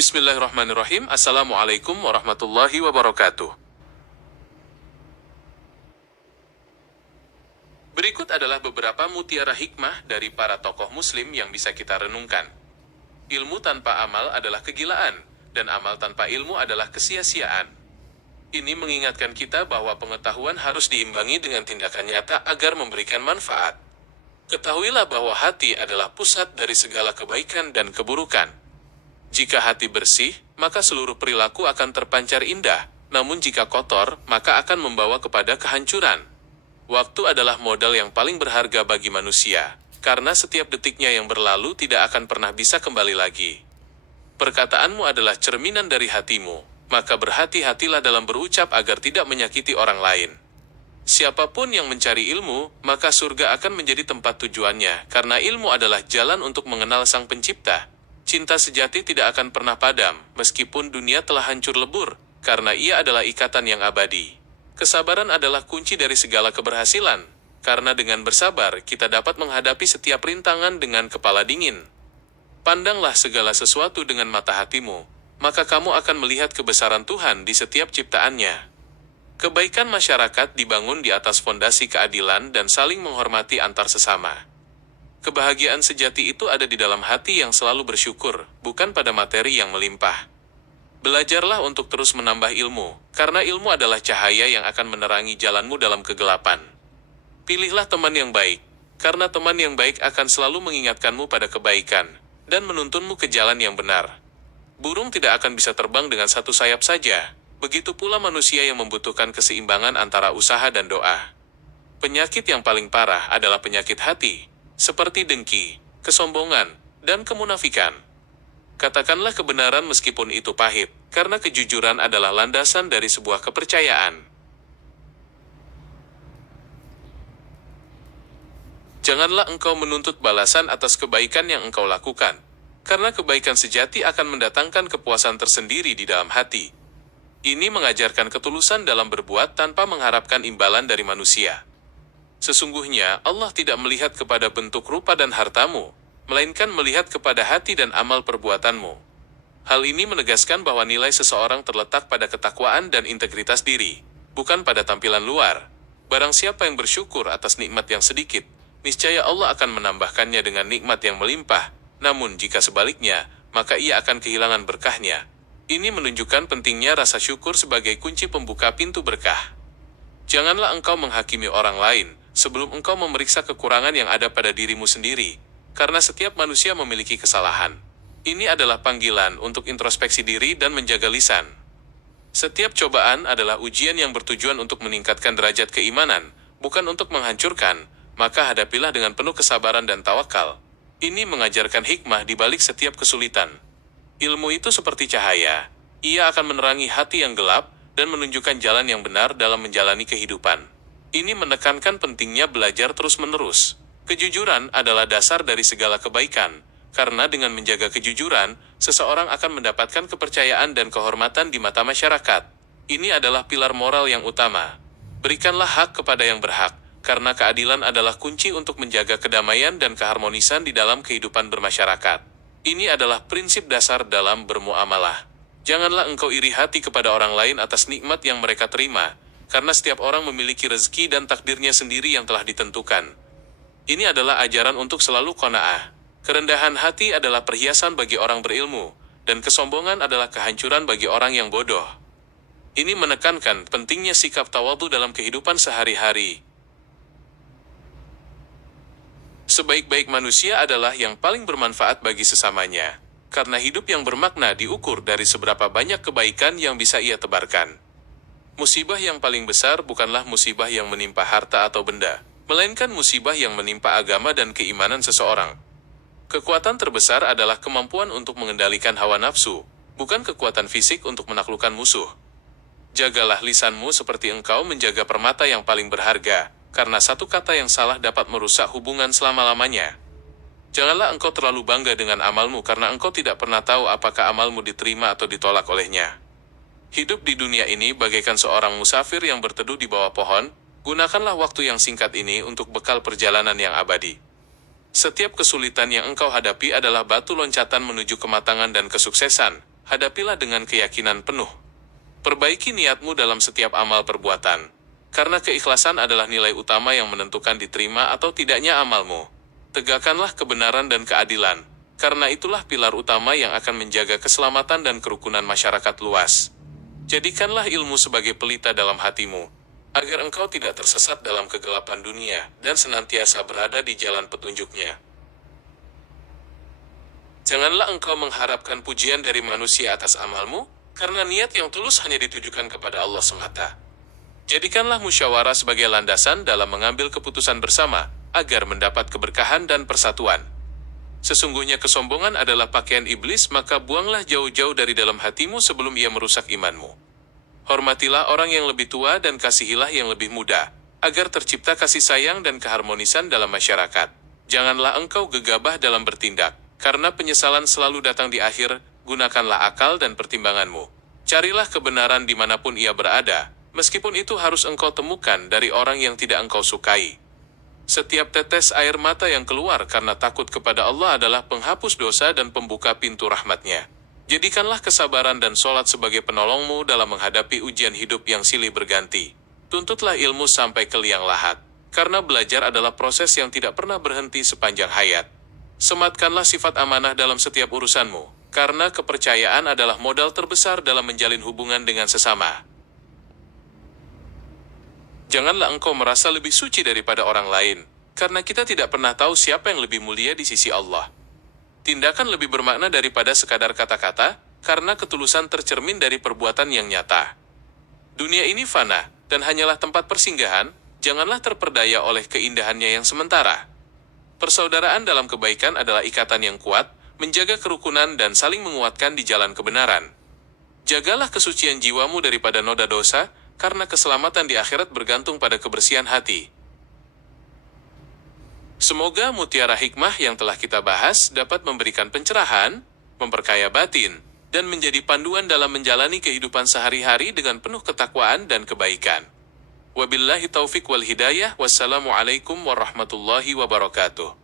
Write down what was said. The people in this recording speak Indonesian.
Bismillahirrahmanirrahim. Assalamualaikum warahmatullahi wabarakatuh. Berikut adalah beberapa mutiara hikmah dari para tokoh muslim yang bisa kita renungkan. Ilmu tanpa amal adalah kegilaan, dan amal tanpa ilmu adalah kesia-siaan. Ini mengingatkan kita bahwa pengetahuan harus diimbangi dengan tindakan nyata agar memberikan manfaat. Ketahuilah bahwa hati adalah pusat dari segala kebaikan dan keburukan. Jika hati bersih, maka seluruh perilaku akan terpancar indah, namun jika kotor, maka akan membawa kepada kehancuran. Waktu adalah modal yang paling berharga bagi manusia, karena setiap detiknya yang berlalu tidak akan pernah bisa kembali lagi. Perkataanmu adalah cerminan dari hatimu, maka berhati-hatilah dalam berucap agar tidak menyakiti orang lain. Siapapun yang mencari ilmu, maka surga akan menjadi tempat tujuannya, karena ilmu adalah jalan untuk mengenal Sang Pencipta. Cinta sejati tidak akan pernah padam, meskipun dunia telah hancur lebur, karena ia adalah ikatan yang abadi. Kesabaran adalah kunci dari segala keberhasilan, karena dengan bersabar kita dapat menghadapi setiap rintangan dengan kepala dingin. Pandanglah segala sesuatu dengan mata hatimu, maka kamu akan melihat kebesaran Tuhan di setiap ciptaannya. Kebaikan masyarakat dibangun di atas fondasi keadilan dan saling menghormati antar sesama. Kebahagiaan sejati itu ada di dalam hati yang selalu bersyukur, bukan pada materi yang melimpah. Belajarlah untuk terus menambah ilmu, karena ilmu adalah cahaya yang akan menerangi jalanmu dalam kegelapan. Pilihlah teman yang baik, karena teman yang baik akan selalu mengingatkanmu pada kebaikan, dan menuntunmu ke jalan yang benar. Burung tidak akan bisa terbang dengan satu sayap saja, begitu pula manusia yang membutuhkan keseimbangan antara usaha dan doa. Penyakit yang paling parah adalah penyakit hati, seperti dengki, kesombongan, dan kemunafikan. Katakanlah kebenaran meskipun itu pahit, karena kejujuran adalah landasan dari sebuah kepercayaan. Janganlah engkau menuntut balasan atas kebaikan yang engkau lakukan, karena kebaikan sejati akan mendatangkan kepuasan tersendiri di dalam hati. Ini mengajarkan ketulusan dalam berbuat tanpa mengharapkan imbalan dari manusia. Sesungguhnya, Allah tidak melihat kepada bentuk rupa dan hartamu, melainkan melihat kepada hati dan amal perbuatanmu. Hal ini menegaskan bahwa nilai seseorang terletak pada ketakwaan dan integritas diri, bukan pada tampilan luar. Barang siapa yang bersyukur atas nikmat yang sedikit, niscaya Allah akan menambahkannya dengan nikmat yang melimpah. Namun jika sebaliknya, maka ia akan kehilangan berkahnya. Ini menunjukkan pentingnya rasa syukur sebagai kunci pembuka pintu berkah. Janganlah engkau menghakimi orang lain, sebelum engkau memeriksa kekurangan yang ada pada dirimu sendiri, karena setiap manusia memiliki kesalahan. Ini adalah panggilan untuk introspeksi diri dan menjaga lisan. Setiap cobaan adalah ujian yang bertujuan untuk meningkatkan derajat keimanan, bukan untuk menghancurkan, maka hadapilah dengan penuh kesabaran dan tawakal. Ini mengajarkan hikmah di balik setiap kesulitan. Ilmu itu seperti cahaya, ia akan menerangi hati yang gelap, dan menunjukkan jalan yang benar dalam menjalani kehidupan. Ini menekankan pentingnya belajar terus-menerus. Kejujuran adalah dasar dari segala kebaikan, karena dengan menjaga kejujuran, seseorang akan mendapatkan kepercayaan dan kehormatan di mata masyarakat. Ini adalah pilar moral yang utama. Berikanlah hak kepada yang berhak, karena keadilan adalah kunci untuk menjaga kedamaian dan keharmonisan di dalam kehidupan bermasyarakat. Ini adalah prinsip dasar dalam bermuamalah. Janganlah engkau iri hati kepada orang lain atas nikmat yang mereka terima, karena setiap orang memiliki rezeki dan takdirnya sendiri yang telah ditentukan. Ini adalah ajaran untuk selalu qanaah. Kerendahan hati adalah perhiasan bagi orang berilmu, dan kesombongan adalah kehancuran bagi orang yang bodoh. Ini menekankan pentingnya sikap tawadhu dalam kehidupan sehari-hari. Sebaik-baik manusia adalah yang paling bermanfaat bagi sesamanya, karena hidup yang bermakna diukur dari seberapa banyak kebaikan yang bisa ia tebarkan. Musibah yang paling besar bukanlah musibah yang menimpa harta atau benda, melainkan musibah yang menimpa agama dan keimanan seseorang. Kekuatan terbesar adalah kemampuan untuk mengendalikan hawa nafsu, bukan kekuatan fisik untuk menaklukkan musuh. Jagalah lisanmu seperti engkau menjaga permata yang paling berharga, karena satu kata yang salah dapat merusak hubungan selama-lamanya. Janganlah engkau terlalu bangga dengan amalmu karena engkau tidak pernah tahu apakah amalmu diterima atau ditolak olehnya. Hidup di dunia ini bagaikan seorang musafir yang berteduh di bawah pohon. Gunakanlah waktu yang singkat ini untuk bekal perjalanan yang abadi. Setiap kesulitan yang engkau hadapi adalah batu loncatan menuju kematangan dan kesuksesan. hadapilah dengan keyakinan penuh. Perbaiki niatmu dalam setiap amal perbuatan, karena keikhlasan adalah nilai utama yang menentukan diterima atau tidaknya amalmu. Tegakkanlah kebenaran dan keadilan, karena itulah pilar utama yang akan menjaga keselamatan dan kerukunan masyarakat luas. Jadikanlah ilmu sebagai pelita dalam hatimu, agar engkau tidak tersesat dalam kegelapan dunia dan senantiasa berada di jalan petunjuknya. Janganlah engkau mengharapkan pujian dari manusia atas amalmu, karena niat yang tulus hanya ditujukan kepada Allah semata. Jadikanlah musyawarah sebagai landasan dalam mengambil keputusan bersama, agar mendapat keberkahan dan persatuan. Sesungguhnya kesombongan adalah pakaian iblis, maka buanglah jauh-jauh dari dalam hatimu sebelum ia merusak imanmu. Hormatilah orang yang lebih tua dan kasihilah yang lebih muda, agar tercipta kasih sayang dan keharmonisan dalam masyarakat. Janganlah engkau gegabah dalam bertindak, karena penyesalan selalu datang di akhir. Gunakanlah akal dan pertimbanganmu. Carilah kebenaran dimanapun ia berada, meskipun itu harus engkau temukan dari orang yang tidak engkau sukai. Setiap tetes air mata yang keluar karena takut kepada Allah adalah penghapus dosa dan pembuka pintu rahmat-Nya. Jadikanlah kesabaran dan sholat sebagai penolongmu dalam menghadapi ujian hidup yang silih berganti. Tuntutlah ilmu sampai ke liang lahat, karena belajar adalah proses yang tidak pernah berhenti sepanjang hayat. Sematkanlah sifat amanah dalam setiap urusanmu, karena kepercayaan adalah modal terbesar dalam menjalin hubungan dengan sesama. Janganlah engkau merasa lebih suci daripada orang lain, karena kita tidak pernah tahu siapa yang lebih mulia di sisi Allah. Tindakan lebih bermakna daripada sekadar kata-kata, karena ketulusan tercermin dari perbuatan yang nyata. Dunia ini fana, dan hanyalah tempat persinggahan. Janganlah terperdaya oleh keindahannya yang sementara. Persaudaraan dalam kebaikan adalah ikatan yang kuat, menjaga kerukunan dan saling menguatkan di jalan kebenaran. Jagalah kesucian jiwamu daripada noda dosa, karena keselamatan di akhirat bergantung pada kebersihan hati. Semoga mutiara hikmah yang telah kita bahas dapat memberikan pencerahan, memperkaya batin, dan menjadi panduan dalam menjalani kehidupan sehari-hari dengan penuh ketakwaan dan kebaikan. Wabillahi taufik wal hidayah. Wassalamualaikum warahmatullahi wabarakatuh.